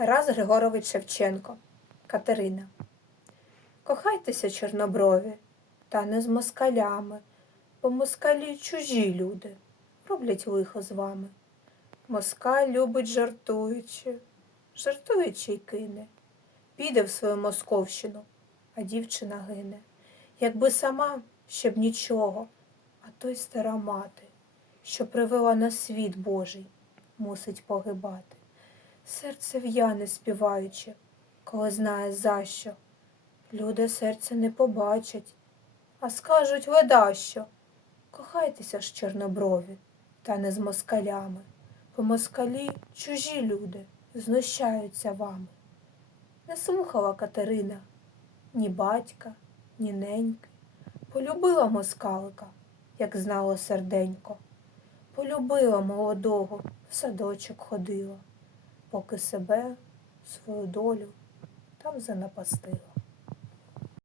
Тарас Григорович Шевченко. Катерина. Кохайтеся, чорноброві, та не з москалями, бо москалі чужі люди, роблять лихо з вами. Москаль любить жартуючи, жартуючи й кине, піде в свою московщину, а дівчина гине. Якби сама, ще б нічого, а то й стара мати, що привела на світ Божий, мусить погибати. Серце в'яне співаючи, коли знає за що. Люди серця не побачать, а скажуть ледащо. Кохайтеся ж, чорноброві, та не з москалями, бо москалі чужі люди знущаються вами. Не слухала Катерина ні батька, ні неньки. Полюбила москалика, як знало серденько. Полюбила молодого, в садочок ходила, поки себе, свою долю там занапастила.